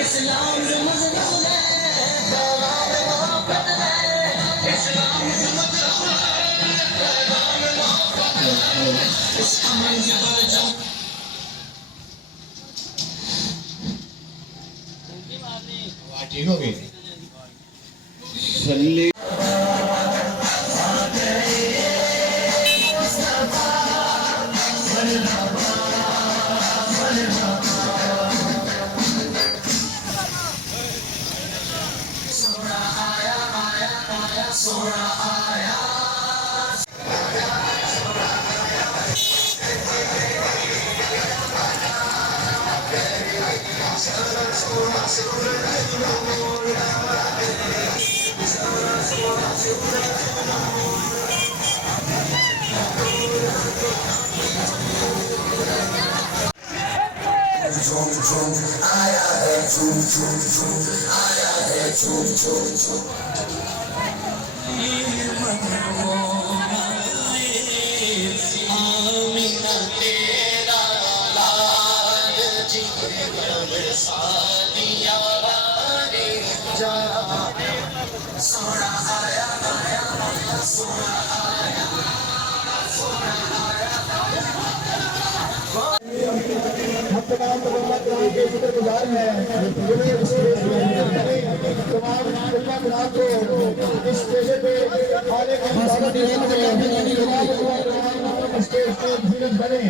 اسلام مذہب ہے، پیغام محبت ہے، اسلام مذہب ہے، پیغام محبت ہے، اس امن کے پرچم ٹھیک ہو گئی صلی تمام کے شکر گزار ہیں تمام کو اس اسٹیج پہ آنے کی اسٹیج پہ بنے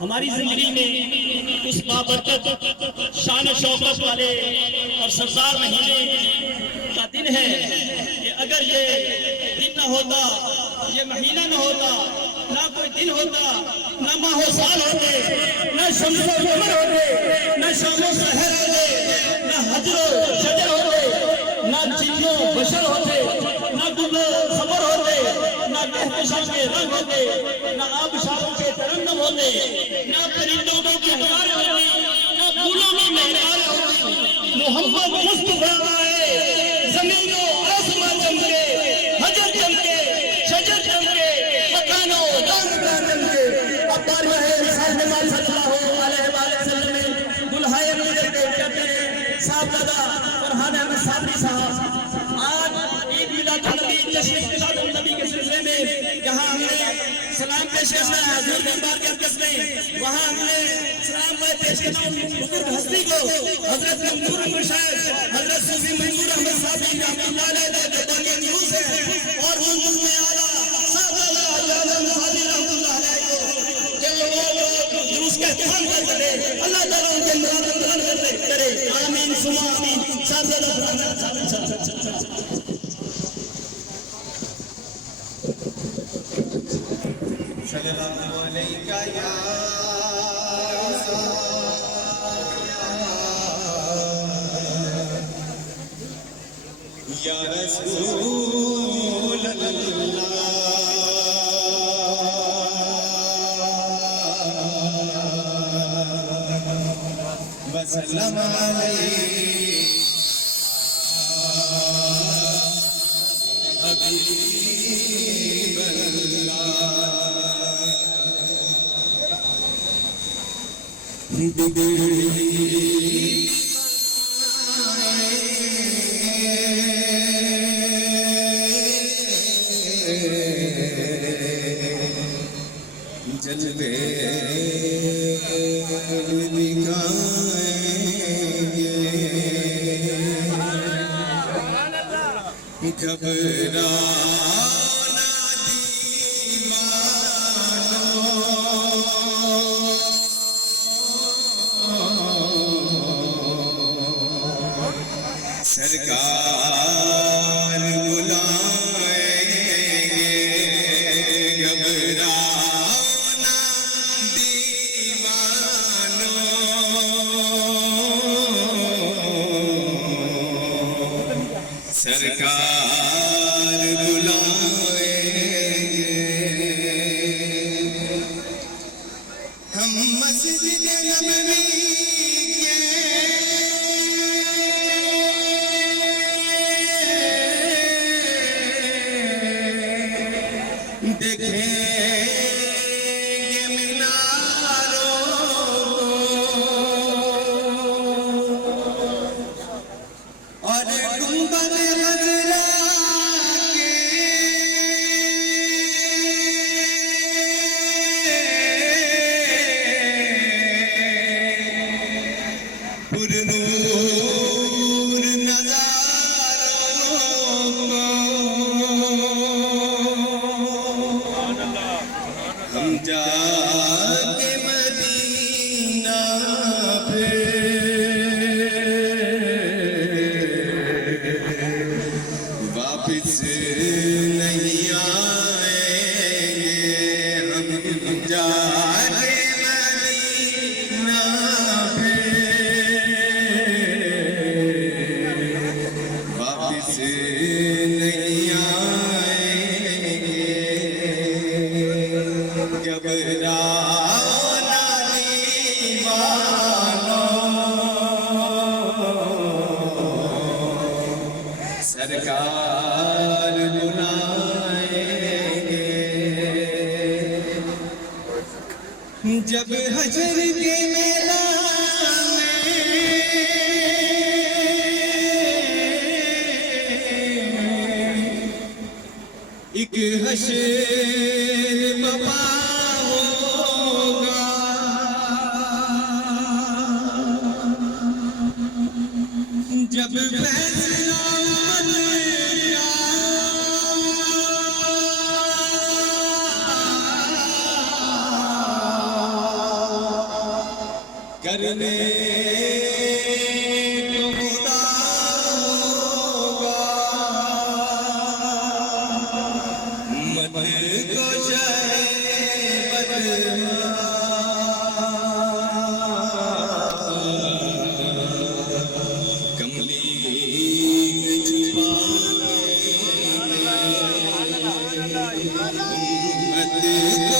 ہماری زندگی میں اس بابرکت شان و شوکت والے اور سرسار مہینے کا دن ہے کہ اگر یہ دن نہ ہوتا، یہ مہینہ نہ ہوتا، نہ کوئی دن ہوتا، نہ ماہ و سال ہوتے، نہ شمس و قمر ہوتے، نہ شام و سحر ہوتے، نہ حجر و شجر ہوتے، نہ جن و بشر ہوتے، نہ گل و خبر ہوتے، نہ کہکشاں کے رنگ ہوتے، نہ آبشاروں کے ترنم ہوتے، نہ پرندوں کی ہزار ہوتی، نہ پھولوں کی مہرار ہوتی، محمد مصطفیٰ آئے، زمین و آسمان چمکے، حجر چمکے، شجر چمکے، مکان و جانکہ چمکے. اب بارگاہ رسالت مال صلی اللہ علیہ وسلم میں گلہائے مجھے کہتے ہیں صاحبزادہ فرحان احمد صابری صاحب. آج عید میلاد النبی جشن میلاد النبی کے سلسلے میں جہاں ہم نے سلام پیش کرنا ہے حضور کی بارگاہ میں، وہاں ہم نے سلام پیش کرنا بزرگ ہستی کو حضرت منظور احمد شاہد، حضرت صوفی منظور احمد صاحب رحمۃ اللہ علیہ جو بانی نیوز ہے، اور ان میں اعلیٰ صاحب اللہ رحمۃ اللہ علیہ کو جو دروس کا اہتمام آمین ثم آمین سب سے صلی اللہ علیہ یا رسول اللہ وسلم علیہ حبیب جلوے گھبرانا دیوانوں سرکار بلائیں گے گھبرانا دیوانوں سرکار بلائیں گے ہم مسجد نبوی دیکھیں گے میناروں اور گنبد خضرا کے پرنور نظاروں ہم جا کے مدینہ واپس نہیں آئیں گے ہم جا کے مدینہ واپس نہیں آئیں گے گھبرانا دیوانوں سرکار بلائیں گے جب حشر کے میدان میں ایک حشر بپا ہوگا جب فیصلہ کرنے کو خدا ہوگا مت کو کملی مت کو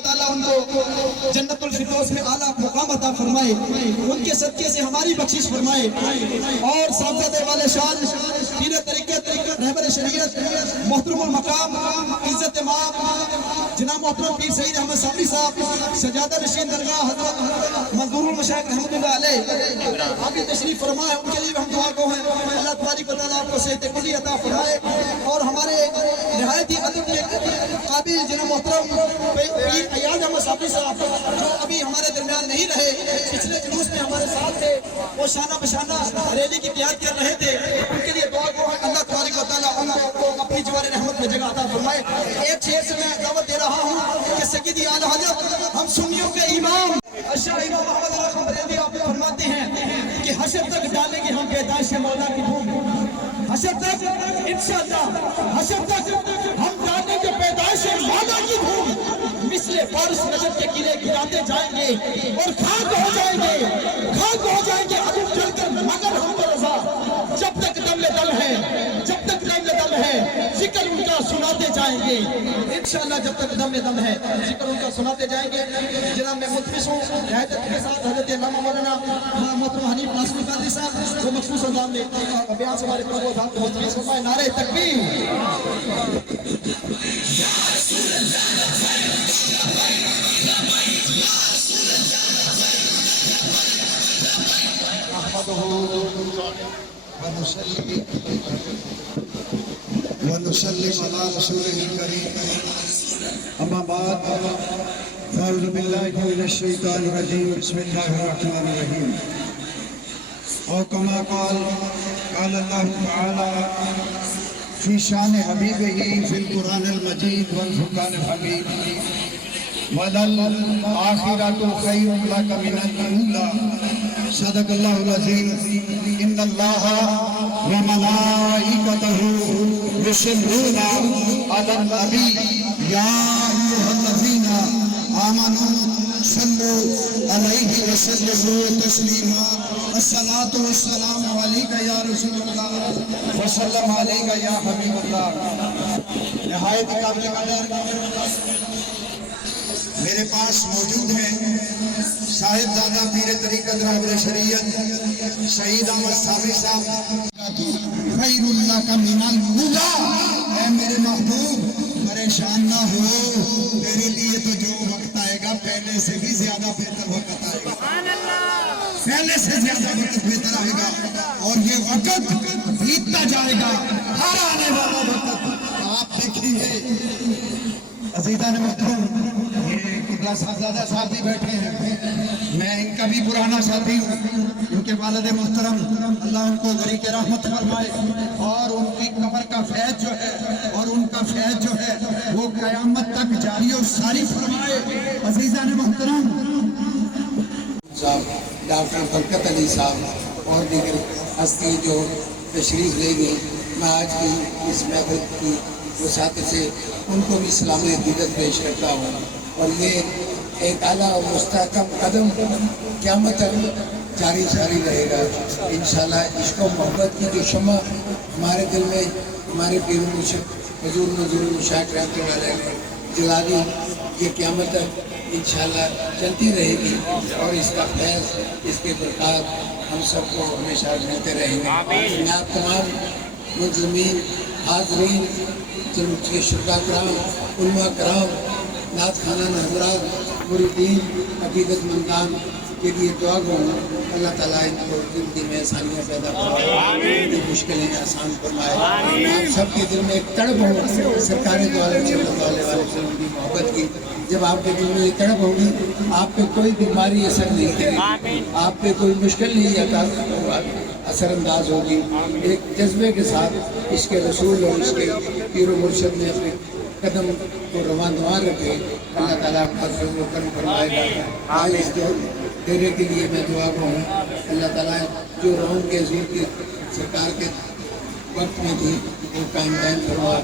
تعالیٰ ان کو جنت الفردوس میں اعلیٰ مقام عطا عطا فرمائے، ان کے صدقے سے ہماری بخشش فرمائے، اور صاحبزادے والے شان پیر طریقت رہبر شریعت محترم المقام عزت امام جناب محترم پیر سعید احمد صابری صاحب سجادہ نشین درگاہ حضرت منظور المشائخ رحمۃ اللہ علیہ آپ کی تشریف فرما ہے، ان کے لیے بھی ہم دعا گو ہیں، اللہ تبارک و تعالیٰ آپ کو صحت کلی عطا فرمائے، اور ہمارے نہایت ہی ادب کے قابل جناب محترم پیر ایاز احمد صابری صاحب جو ابھی ہمارے درمیان نہیں رہے، پچھلے جلوس میں ہمارے ساتھ تھے، وہ شانہ بشانہ ریلی کی قیادت کر رہے تھے، ان کے لیے دعا گو ہے، اللہ تبارک و تعالیٰ ان کو اپنی جوار رحمت میں جگہ عطا فرمائے۔ ایک شعر سے میں دعوت دے رہا ہوں کہ سیدی اعلیٰ حضرت ہم سنیوں کے امام اشرف امام محمد رحمت بریلوی آپ فرماتے ہیں کہ حشر تک ڈالیں گے ہم پیدائش مولا کی دھوم، حشر تک انشاءاللہ حشر تک ہم ڈالیں گے پیدائش مولا کی دھوم، مثل فارس نجف کے قلعے گراتے جائیں گے اور خاک ہو جائیں گے عدو جل کر مگر ہم پر رضا، جب تک دم دل ہے ذکر ان کا سناتے جائیں گے، انشاءاللہ جب تک دم ہے ذکر ان کا سناتے جائیں گے۔ جناب میں متفق ہوں حیدر کے ساتھ حضرت علامہ مولانا محترم حنیف ناصری قادری صاحب وہ مخصوص انداز میں بیان سے ہمارے پروگرام کو متفق فرمائے، نعرہ تکبیر۔ ونسلم على رسوله الكريم أما بعد فأعوذ بالله من الشيطان الرجيم بسم الله الرحمن الرحيم أو كما قال الله تعالى في شان حبيبه في القرآن المجيد والفرقان الحميد وللآخرة خير لك من الأولى صدق الله العظيم إن الله وملائكته يصلون على النبي يا أيها الذين آمنوا صلوا عليه وسلموا تسليما الصلاة والسلام عليك يا رسول الله وسلم عليك يا حبيب الله۔ نہایت قابل قدر میرے پاس موجود ہیں صاحبزادہ پیر طریقت رہبر شریعت سعید احمد صابری صاحب۔ خیر اللہ کا من الأولیٰ، اے میرے محبوب پریشان نہ ہو، تیرے لیے تو جو وقت آئے گا پہلے سے بھی زیادہ بہتر وقت آئے گا، پہلے سے زیادہ وقت بہتر آئے گا، اور یہ وقت بیتتا جائے گا، ہر آنے والا وقت آپ دیکھیے۔ عزیزان محترم صاحبزادہ صاحب بھی بیٹھے ہیں، میں ان کا بھی پرانا ساتھی ہوں، ان کے والد محترم اللہ ان کو غریق رحمت فرمائے، اور ان کی قبر کا فیض جو ہے اور ان کا فیض جو ہے وہ قیامت تک جاری اور ساری فرمائے۔ عزیزان محترم صاحب ڈاکٹر برکت علی صاحب اور دیگر ہستی جو تشریف لے گئی، میں آج کی اس محفل کی وسعت سے ان کو بھی سلام عقیدت پیش کرتا ہوں، اور یہ ایک اعلیٰ اور مستحکم قدم قیامت تک جاری رہے گا انشاءاللہ۔ عشق و محبت کی جو شمع ہمارے دل میں ہمارے پیر مرشد حضور منظور المشائخ رحمۃ اللہ علیہ نے جلا دی، یہ قیامت تک انشاءاللہ چلتی رہے گی، اور اس کا فیض اس کے برکات ہم سب کو ہمیشہ ملتے رہیں گے۔ میں آپ تمام منظمین، حاضرین، شرکا کرام، علماء کرام، نعت خوانان حضرات، مریدین، عقیدت مندان کے لیے دعا گو ہوں، اللہ تعالیٰ ان کو زندگی میں آسانیاں پیدا فرمائے، ان کی مشکلیں آسان فرمائے۔ آپ سب کے دل میں ایک تڑپ ہو سرکار دو عالم صلی اللہ علیہ وسلم کی محبت کی، جب آپ کے دل میں یہ تڑپ ہوگی آپ پہ کوئی بیماری اثر نہیں کرے گی، آپ پہ کوئی مشکل نہیں اثر انداز ہوگی۔ ایک جذبے کے ساتھ اس کے رسول اور اس کے پیر و مرشد نے اپنے قدم کو روان رکھے، اللہ تعالیٰ فضل و کرم فرمائے گا۔ آج اس ڈیرے کے لیے میں دعا ہوں، اللہ تعالیٰ جو رہوں کے حضور کی سرکار کے وقت میں تھی وہ قائم فرما،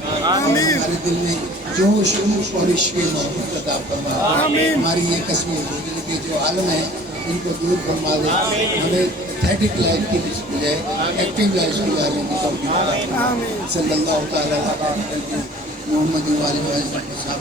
ہمارے دل میں جوش اور عشق محبت عطا فرما، ہماری یہ قسم وجود کے جو عالم ہیں ان کو دور فرما دے، ہمیں ایتھلیٹک لائف کی بجائے ایکٹنگ لائف گزارنے کی توفیق عطا فرما۔ صلی اللہ تعالیٰ علیہ محمد صاحب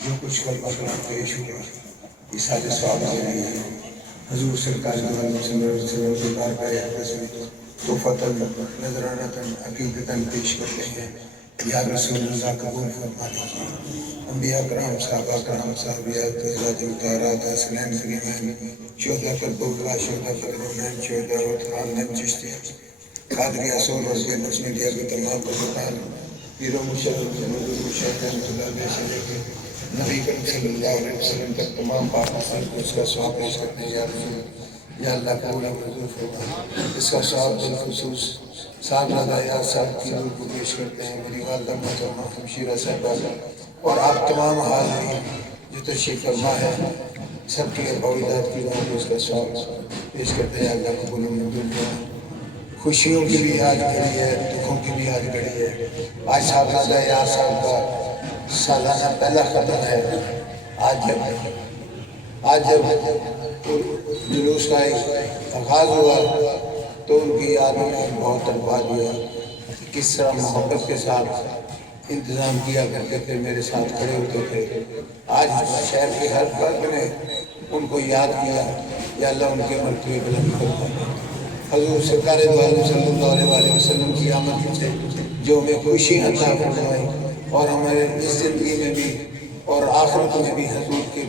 جو کچھ کل مقام پیش ہوا یہ سارے سواب سے نہیں ہے. حضور سرکار صلی اللہ علیہ وسلم کی بارگاہ اقدس میں تحفتاً نذرانتاً عقیدتاً پیش کرتے ہیں. یا رسول اللہ قبول فرما لیجیے. انبیاء کرام صحابہ کرام صحابیات ازواج مطہرات حسنین کریمین شہداء قلب اللہ شہداء بدرونین شہداء خاندان چشتی قادری اصول رضی نسندیہ کے تمام بزرگان پیروں مشرف جنوبی مشاہد رحمۃ اللہ علیہ وسلم نبی کریم صلی اللہ علیہ وسلم تک تمام پاکستان کو اس کا ثواب پیش کرتے ہیں. یا رسول یا اللہ قبول منظور فرما. اس کا ثواب بالخصوص صاحبزادہ یا صاحب کی روح کو پیش کرتے ہیں. میری والدہ محترمہ ہمشیرہ صاحبہ اور آپ تمام حاضرین جو تشریف فرما ہے سب کی اربعیدات کی روح کو اس کا ثواب پیش کرتے ہیں. اللہ قبول منظور فرما. خوشیوں کی بھی آج گھڑی ہے, دکھوں کی بھی آج گھڑی ہے. آج صاحبزادہ یا صاحب کا سالانہ پہلا ختم ہے. آج جب جلوس کا آغاز ہوا تو ان کی یاد میں بہت تڑپا دیا. کس طرح محبت کے ساتھ انتظام کیا کرتے تھے, میرے ساتھ کھڑے ہوتے تھے. آج شہر کے ہر فرد نے ان کو یاد کیا. یا اللہ ان کے مرتبے بلند کرتا ہے. حضور سرکار دو عالم صلی اللہ علیہ وسلم کی آمد سے جو ہمیں خوشی عطا فرمائی اور ہمارے اس زندگی میں بھی اور آخرت میں بھی حضور کی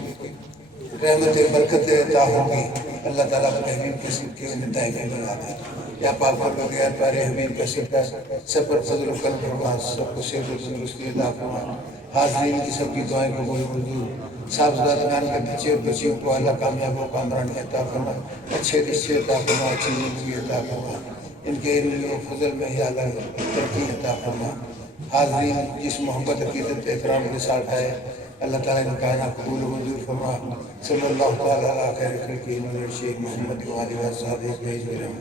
رحمت برکت عطا ہوگی. اللہ تعالیٰ اپنے حبیب کے صدقے میں دائم بنا دے. یا پاک پروردگار پیارے حبیب کا صدقہ سب پر فضل و کرم فرما, سب کو صحت و تندرستی عطا فرما. حاضرین کی سب کی دعائیں قبول منظور. صاحبزاد خان کے بچے اور بچیوں کو اللہ کامیاب و کامرانی عطا فرما. اچھے رشتے عطا فرما, اچھی زندگی عطا فرما. ان کے علم و فضل میں ہی اللہ ترقی عطا فرما. حاضرین جس محبت عقیدت احترام کے ساتھ ہے اللہ تعالیٰ نے کہنا قبول و منظور فرما. صلی اللہ تعالیٰ علیہ خیر خلقہ شیخ محمد وآلہ وصحبہ اجمعین.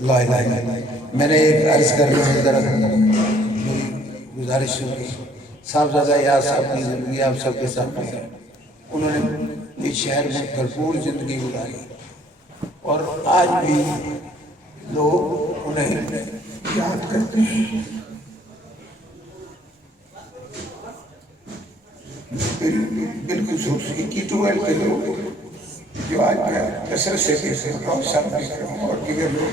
لا الہ الا اللہ. میں نے ایک عرض کرنے سے ذرا گزارش ہوگی. صاحبزادہ یا صاحب کی زندگی آپ سب کے سامنے ہے. انہوں نے اس شہر میں بھرپور زندگی گزاری اور آج بھی لوگ انہیں یاد کرتے ہیں. بالکل کی ٹویل کے لوگ جو آج کثرت سے کیسے اور دیگر لوگ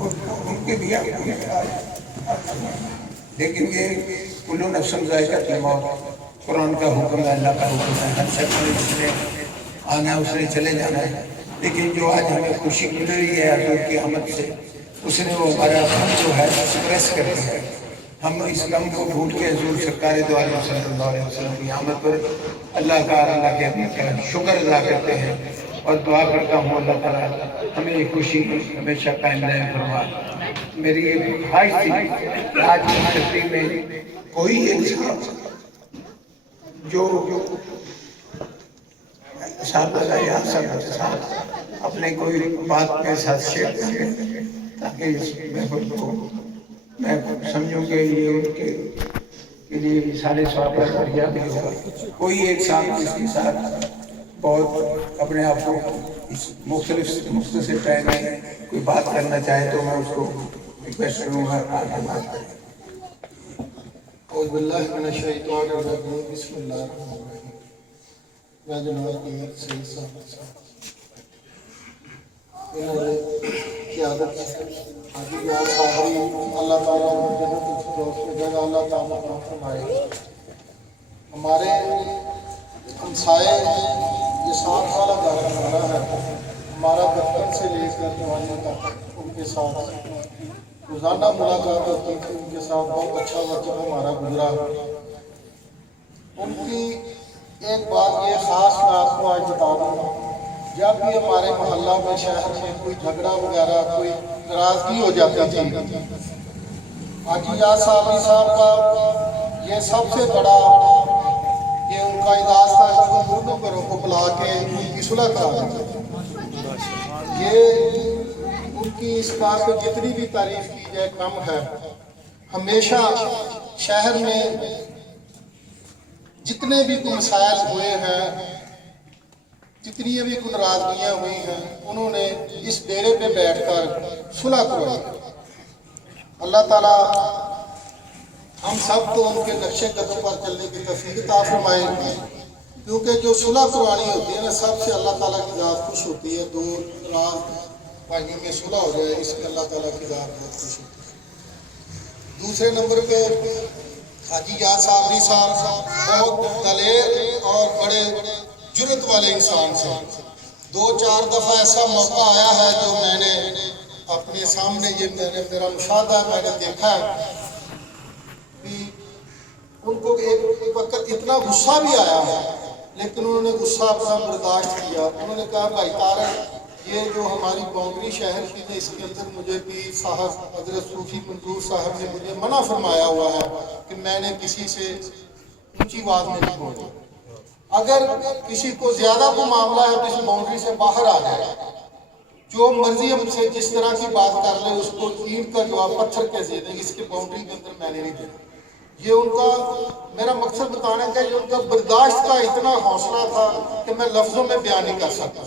ان کے بھی لیکن یہ کلو نفس ذائقۃ الموت. قرآن کا حکم ہے, اللہ کا حکم ہے, ہر شخص نے جس نے آنا اس نے چلے جانا ہے. لیکن جو آج ہمیں خوشی مل رہی ہے حضور کی آمد سے, اس نے وہ ہمارا غم جو ہے سپریس کر دیا ہے. ہم اس غم کو بھول کے حضور سرکار دو عالم صلی اللہ علیہ وسلم کی آمد پر اللہ کے اپنے شکر ادا کرتے ہیں اور دعا کرتا ہوں اللہ تعالیٰ ہمیں یہ خوشی ہمیشہ قائم دائم فرما. میری یہ خواہش تھی آج کی تقریب میں کوئی ایک جو صاحبزادہ یا صاحب کے ساتھ اپنے کوئی بات کے ساتھ شیئر کریں تاکہ اس محفل کو میں سمجھوں کہ یہ ان کے لیے سارے ثواب کا ذریعہ بھی ہوگا. کوئی ایک ساتھ اس کے ساتھ بہت اپنے آپ کو مختصر ٹائم میں کوئی بات کرنا چاہے تو میں اس کو ریکویسٹ کروں گا آگے بات کریں. اعوذ باللہ من الشیطان الرجیم. بسم اللہ الرحمن الرحیم. یا جناب سید صاحب قیادت اللہ تعالیٰ جگہ اللہ تعالیٰ فرمائے. ہمارے ہمسائے یہ 7 سالہ گھر ہمارا ہے. ہمارا بچپن سے لے کر جوانی تک ان کے ساتھ روزانہ ملاقات ہوتی تھی. ان کے ساتھ بہت اچھا وقت ہمارا گزرا. ان کی ایک بات یہ خاص میں آپ کو آج بتا دوں. جب بھی ہمارے محلہ میں شہر میں کوئی جھگڑا وغیرہ کوئی ناراضگی ہو جاتی تھی, حاجی یاد صاحب کا یہ سب سے بڑا یہ ان کا انداز تھا کہ وہ اردو گھروں کو بلا کے ان کی صلح کرا دیں. یہ ان کی اس بات کو جتنی بھی تعریف کی جائے کم ہے. ہمیشہ شہر میں جتنے بھی کوئی مسائل ہوئے ہیں، جتنی بھی کوئی ناراضگیاں ہوئی ہیں، انہوں نے اس ڈیرے پہ بیٹھ کر صلح کروائی. اللہ تعالیٰ ہم سب کو ان کے نقشے قدم پر چلنے کی توفیق عطا فرمائے، کیونکہ جو صلح کروانی ہوتی ہے نا، سب سے اللہ تعالیٰ کی ذات خوش ہوتی ہے. دو رات بھائیوں میں صلح ہو جائے، اس میں اللہ تعالیٰ کی ذات بہت خوش ہوتی ہے. دوسرے نمبر پہ حاجی یاس صابری صاحب بہت دلیر اور بڑے جرت والے انسان سے 2-4 دفعہ ایسا موقع آیا ہے جو میں نے اپنے سامنے، یہ میرا مشاہدہ ہے، میں نے دیکھا ہے کہ ان کو ایک وقت اتنا غصہ بھی آیا ہے، لیکن انہوں نے غصہ اپنا برداشت کیا. انہوں نے کہا بھائی طارق، یہ جو ہماری باؤنڈری شہر کی ہے، اس کے اندر مجھے پیر صاحب حضرت صوفی منظور صاحب نے مجھے منع فرمایا ہوا ہے کہ میں نے کسی سے اونچی آواز میں نہیں بولنا. اگر کسی کو زیادہ کو معاملہ ہے تو اس باؤنڈری سے باہر آ جائے، جو مرضی ہم سے جس طرح کی بات کر لے اس کو اینٹ کا جواب پتھر کے دے دیں، اس کے باؤنڈری کے اندر میں نے نہیں دینا. یہ ان کا، میرا مقصد بتانے کا، یہ ان کا برداشت کا اتنا حوصلہ تھا کہ میں لفظوں میں بیان نہیں کر سکتا.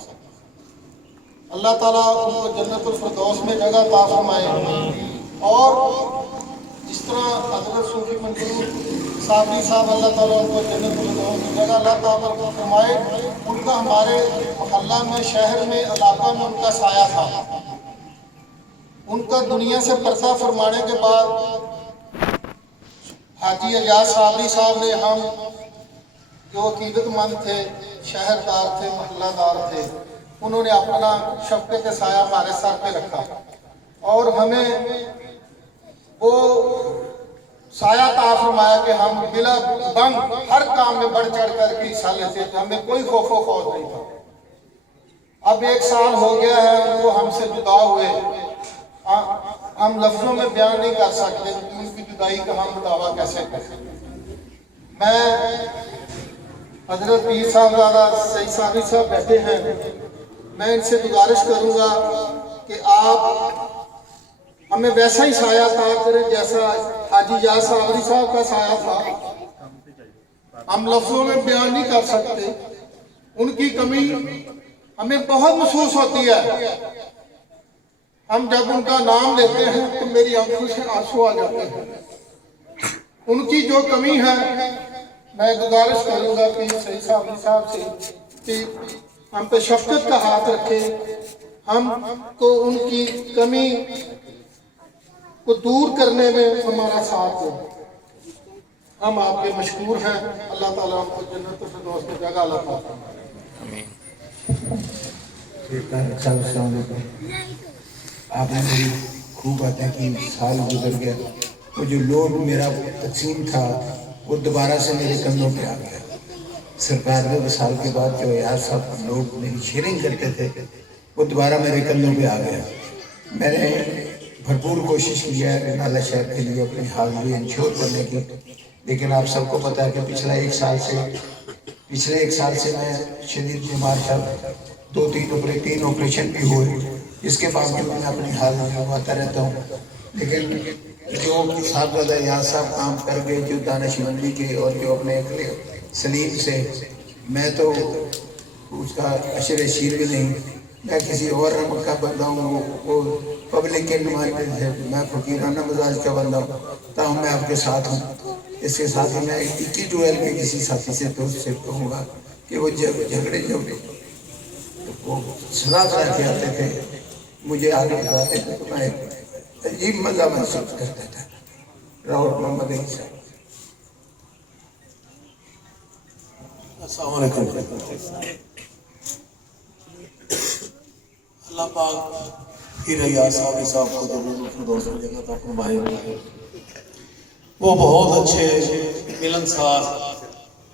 اللہ تعالیٰ ان کو جنت الفردوس میں جگہ عطا فرمائے. اور جس طرح حضرت صوفی منظور صابری صاحب، اللہ تعالیٰ ان کو جنت الفردوس میں جگہ اللہ تعالیٰ فرمائے. ان کا ہمارے محلہ میں، شہر میں، علاقہ میں ان کا سایہ تھا. ان کا دنیا سے پردہ فرمانے کے بعد حاجی ایاز صابری صاحب نے، ہم جو عقیدت مند تھے، شہر دار تھے، محلہ دار تھے، انہوں نے اپنا شفقت سایہ ہمارے سر پہ رکھا اور ہمیں وہ سایہ عطا فرمایا کہ ہم بلا بنگ ہر کام میں بڑھ چڑھ کر کے حصہ لیتے تھے. ہمیں کوئی خوف و خوف نہیں تھا. اب 1 سال ہو گیا ہے وہ ہم سے جدا ہوئے. ہم لفظوں میں بیان نہیں کر سکتے ان کی جدائی کا ہم دعویٰ کیسے کریں. میں حضرت پیر صاحبزادہ سید صابری صاحب بیٹھے ہیں، میں ان سے گزارش کروں گا کہ آپ ہمیں ویسا ہی سایہ عطا کریں جیسا حاجی یاس صابری صاحب کا سایہ تھا. ہم لفظوں میں بیان نہیں کر سکتے. ان کی کمی ہمیں بہت محسوس ہوتی ہے. ہم جب ان کا نام لیتے ہیں تو میری آنکھوں سے آنسو آ جاتے ہیں. ان کی جو کمی ہے، میں گزارش کروں گا کہ سید صابری صاحب سے کہ ہم پہ شفقت کا ہاتھ رکھے، ہم کو ان کی کمی کو دور کرنے میں ہمارا ساتھ دیں. ہم آپ کے مشکور ہیں. اللہ تعالیٰ ہم کو جنت الفردوس میں جگہ عطا فرمائے. السلام علیکم. آپ نے میری خوب باتیں کی. سال گزر گیا، وہ جو لوڈ میرا تقسیم تھا وہ دوبارہ سے میرے کندھوں پہ آ گیا. سرکار کے وصال کے بعد جو ایاز صاحب لوگ میری شیئرنگ کرتے تھے وہ دوبارہ میرے کندھوں پہ آ گیا. میں نے بھرپور کوشش کی ہے کہ نالہ شہر کے لیے اپنی حاضری انشور کرنے کی، لیکن آپ سب کو پتہ ہے کہ پچھلے ایک سال سے میں شدید بیمار تھا. 2-3 آپریشن بھی ہوئے. اس کے باوجود میں اپنی حاضری لگواتا رہتا ہوں. لیکن جو صاحبزادہ ایاز صاحب کام کر گئے، جو دانش مندی کے اور جو اپنے سلیم سے، میں تو اس کا اشر شیر بھی نہیں. میں کسی اور رمق کا بندہ ہوں، وہ پبلک کے نمائندے تھے. میں فقیرانہ مزاج کا بندہ ہوں، تاہم میں آپ کے ساتھ ہوں. اس کے ساتھ ہی میں 21-12 کے کسی ساتھی سے دوست سے کہوں گا کہ وہ جھگڑے تو وہ سنا کرا کے آتے تھے، مجھے آگے بتاتے تھے تو میں عجیب مزہ محسوس کرتا تھا. راہل محمد علی صاحب. السلام علیکم. اللہ پاک پیر ایاز صابری صاحب کو جنت الفردوس میں جگہ عطا فرمائے. وہ بہت اچھے، ملنسار،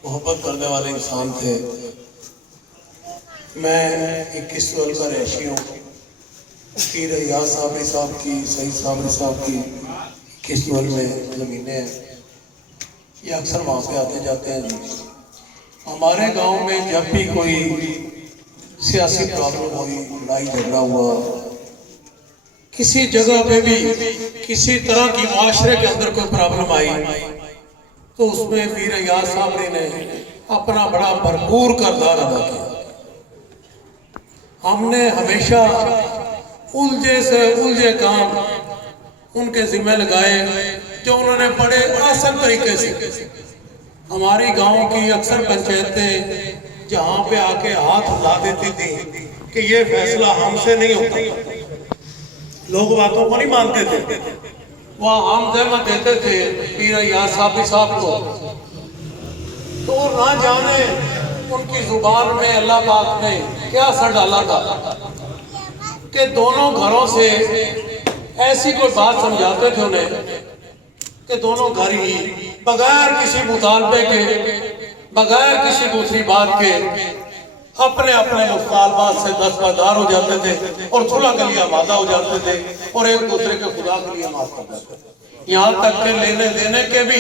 محبت کرنے والے انسان تھے. میں 21 سال کا رہائشی ہوں. پیر ایاز صابری صاحب کی، سید صابری صاحب کی 21 سال میں زمینیں ہیں. یہ اکثر وہاں پہ آتے جاتے ہیں جی. ہمارے گاؤں میں جب بھی کوئی سیاسی پرابلم ہوئی، لڑائی جھگڑا ہوا، کسی جگہ پہ بھی کسی طرح کی معاشرے کے اندر کوئی پرابلم آئی تو اس میں پیر ایاز صابری نے اپنا بڑا بھرپور کردار ادا کیا۔ ہم نے ہمیشہ الجھے سے الجھے کام ان کے ذمہ لگائے جو انہوں نے بڑے آسان طریقے سے، ہماری گاؤں کی اکثر پنچایتیں جہاں پہ آ کے ہاتھ ہلا دیتی تھی کہ یہ فیصلہ ہم سے نہیں ہوتا، لوگ باتوں کو نہیں مانتے تھے، وہاں ہم زحمت دیتے تھے پیر ایاز صابری صاحب کو، تو نہ جانے ان کی زبان میں اللہ پاک نے کیا اثر ڈالا تھا کہ دونوں گھروں سے ایسی کوئی بات سمجھاتے تھے انہیں کہ دونوں گھر ہی بغیر کسی مطالبے کے، بغیر کسی دوسری بات کے اپنے اپنے مطالبات سے دستبردار ہو جاتے تھے اور صلح کے لیے آمادہ ہو جاتے تھے اور ایک دوسرے کے خدا کے لیے معاف کر دیتے تھے۔ یہاں تک کہ لینے دینے کے بھی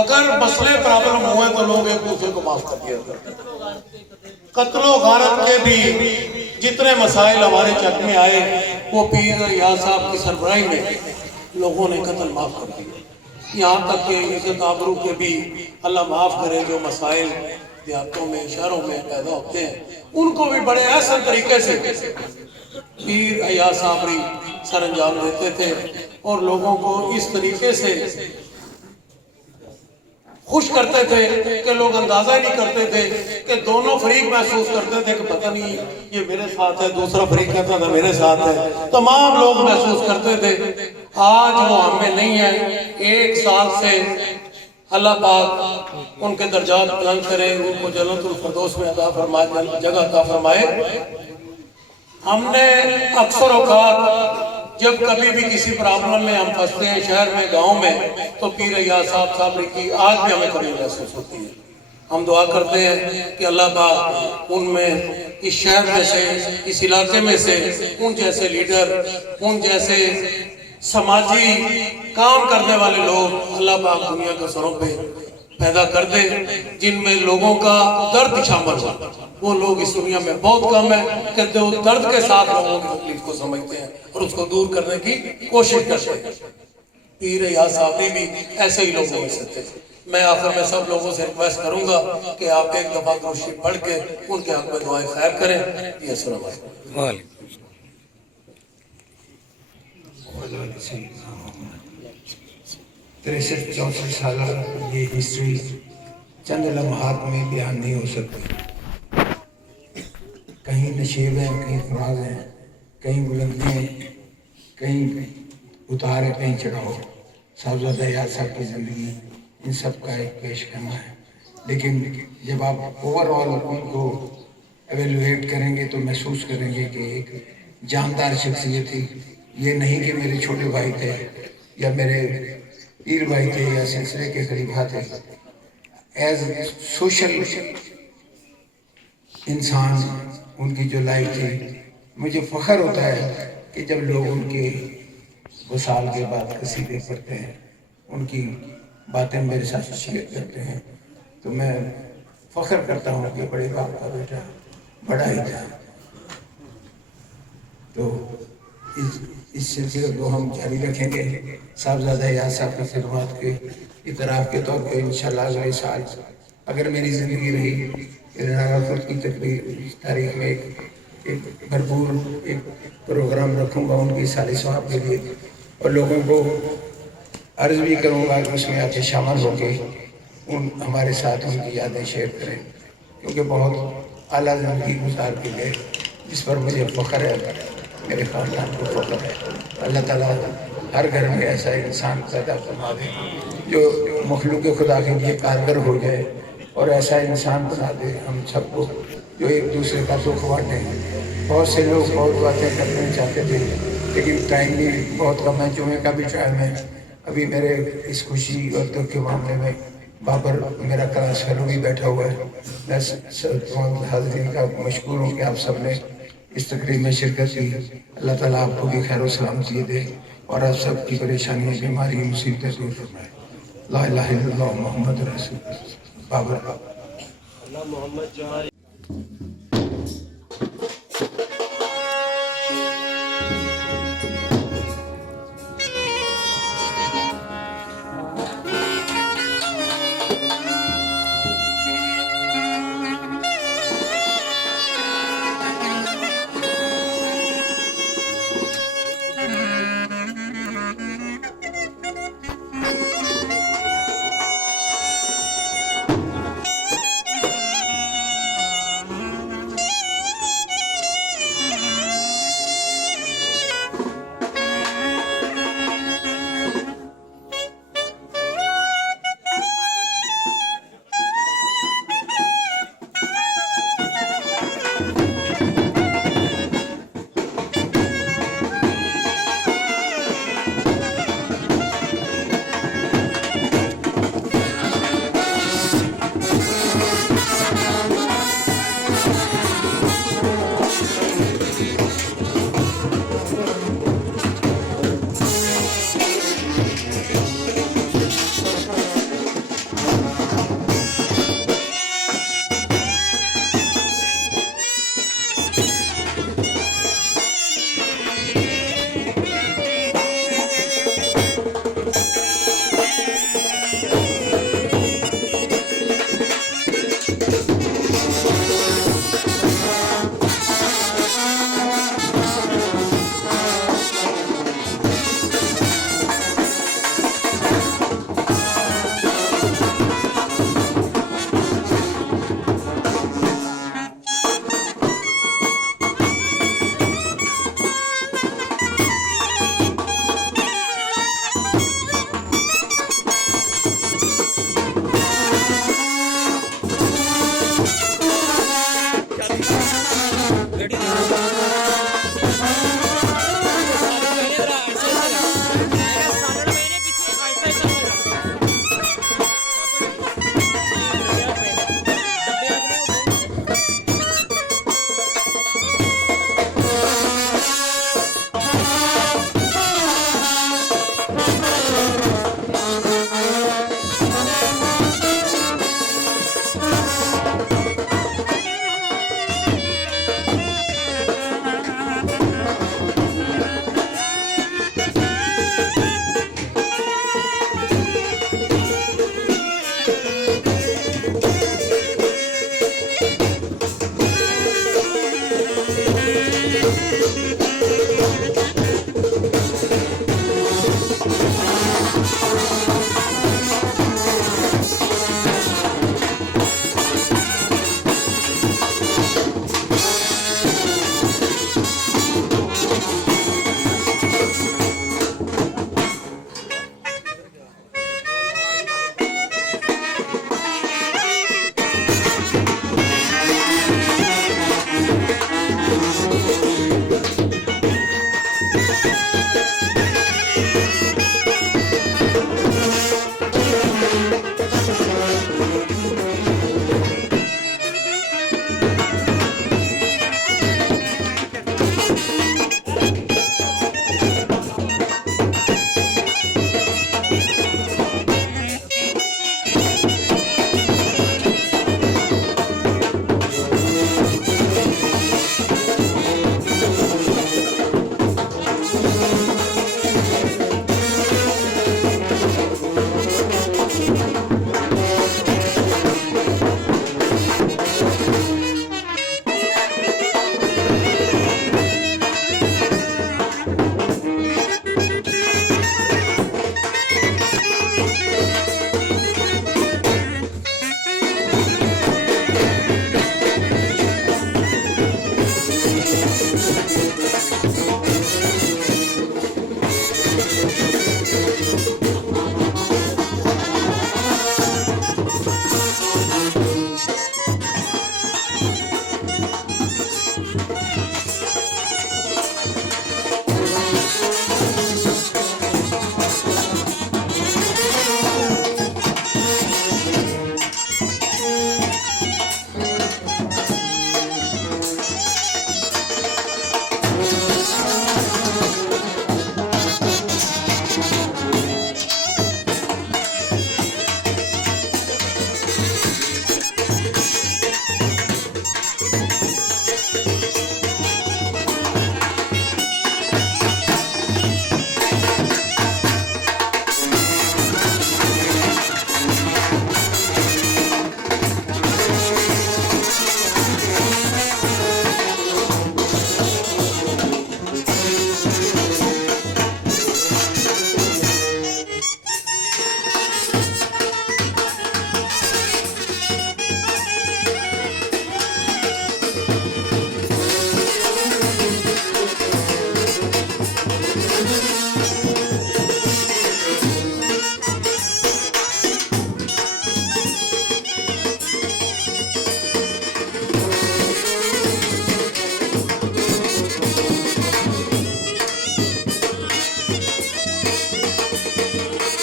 اگر مسئلے پرابلم ہوئے تو لوگ ایک دوسرے کو معاف کر دیا کرتے تھے۔ قتل و غارت کے بھی جتنے مسائل ہمارے چک میں آئے وہ پیر ایاز صاحب کی سربراہی میں لوگوں نے قتل معاف کر دیے۔ یہاں تک کہ عزت آبرو کے بھی اللہ معاف کرے جو مسائل دیہاتوں میں شہروں میں پیدا ہوتے ہیں ان کو بھی بڑے احسن طریقے سے پیر ایاز صابری سر انجام دیتے تھے اور لوگوں کو اس طریقے سے خوش کرتے تھے کہ لوگ اندازہ ہی نہیں کرتے تھے کہ دونوں فریق محسوس کرتے تھے کہ پتہ نہیں یہ میرے ساتھ ہے، دوسرا فریق کہتا تھا میرے ساتھ ہے، تمام لوگ محسوس کرتے تھے۔ آج وہ ہم میں نہیں ہے، 1 سال سے اللہ پاک ان کے درجات بلند کرے، ان کو جنت الفردوس میں عطا فرمائے، جگہ عطا فرمائے۔ ہم نے اکثر اوقات جب کبھی بھی کسی پرابلم میں ہم پھنستے ہیں شہر میں، گاؤں میں، تو پیر ایاز صابری کی آج بھی ہمیں کمی محسوس ہوتی ہے۔ ہم دعا کرتے ہیں کہ اللہ پاک ان میں، اس شہر میں سے، اس علاقے میں سے ان جیسے لیڈر، ان جیسے سماجی کام کرنے والے لوگ اللہ پاک دنیا کے سروں پہ پیدا کر دے جن میں لوگوں کا درد شامل ہو۔ وہ لوگ اس دنیا میں بہت کم ہیں کہ جو درد کے ساتھ لوگوں کی تکلیف کو سمجھتے ہیں اور اس کو دور کرنے کی کوشش کرتے ہیں۔ پیر ایاز صابری بھی ایسے ہی لوگوں میں سے تھے۔ میں آخر میں سب لوگوں سے ریکویسٹ کروں گا کہ آپ ایک دفعہ درود شریف پڑھ کے ان کے حق میں دعائیں خیر کریں۔ یہ السلام علیکم۔ 63-64 سالہ یہ ہسٹری چند لمحات میں بیان نہیں ہو سکتی۔ کہیں نشیب ہیں، کہیں فراز ہیں، کہیں بلندیاں، کہیں اتار ہے، کہیں چڑھاؤ۔ صاحبزادہ ایاز صاحب کی زندگی ان سب کا ایک پیش خیمہ ہے، لیکن جب آپ اوور آل ان کو ایویلویٹ کریں گے تو محسوس کریں گے کہ ایک جاندار شخصیت تھی۔ یہ نہیں کہ میرے چھوٹے بھائی تھے یا میرے پیر بھائی تھے یا سلسلے کے خلیفہ تھے، ایز سوشل انسان ان کی جو لائف تھی، مجھے فخر ہوتا ہے کہ جب لوگ ان کے وصال کے بعد قصیدے پڑھتے ہیں، ان کی باتیں میرے ساتھ شیئر کرتے ہیں، تو میں فخر کرتا ہوں کہ بڑے باپ کا بیٹا بڑا ہی تھا۔ تو اس سلسلے کو ہم جاری رکھیں گے۔ صاحبزادہ ایاز صاحب کی خدمات کے اعتراف کے طور پہ انشاءاللہ اگلے سال اگر میری زندگی رہی رفت کی تاریخ میں ایک بھرپور ایک پروگرام رکھوں گا ان کی سال ثواب کے لیے، اور لوگوں کو عرض بھی کروں گا کہ اس میں آ کے شامل ہو کے ہمارے ساتھ ان کی یادیں شیئر کریں، کیونکہ بہت اعلیٰ زندگی گزار کے گئے جس پر مجھے فخر ہے، میرے خاندان کو فخر ہے۔ اللہ تعالیٰ ہر گھر میں ایسا انسان پیدا فرما دے جو مخلوق خدا کے لیے کارگر ہو جائے، اور ایسا انسان بنا دے ہم سب کو جو ایک دوسرے کا دکھ بانٹیں۔ بہت سے لوگ بہت باتیں کرنا چاہتے تھے لیکن ٹائم بھی بہت کم ہے، جمعے کا بھی ٹائم ہے۔ ابھی میرے اس خوشی اور دکھ کے معاملے میں بابر میرا کلاس فیلو بھی بیٹھا ہوا ہے۔ میں حاضرین کا مشکور ہوں کہ آپ سب نے اس تقریب میں شرکت کی۔ اللہ تعالیٰ آپ کو بھی خیر و سلامتی دے اور آپ سب کی پریشانیاں، بیماری، مصیبتیں دور فرمائے۔ لا الہ الا اللہ محمد رسول اللہ۔ Babar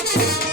Thank you.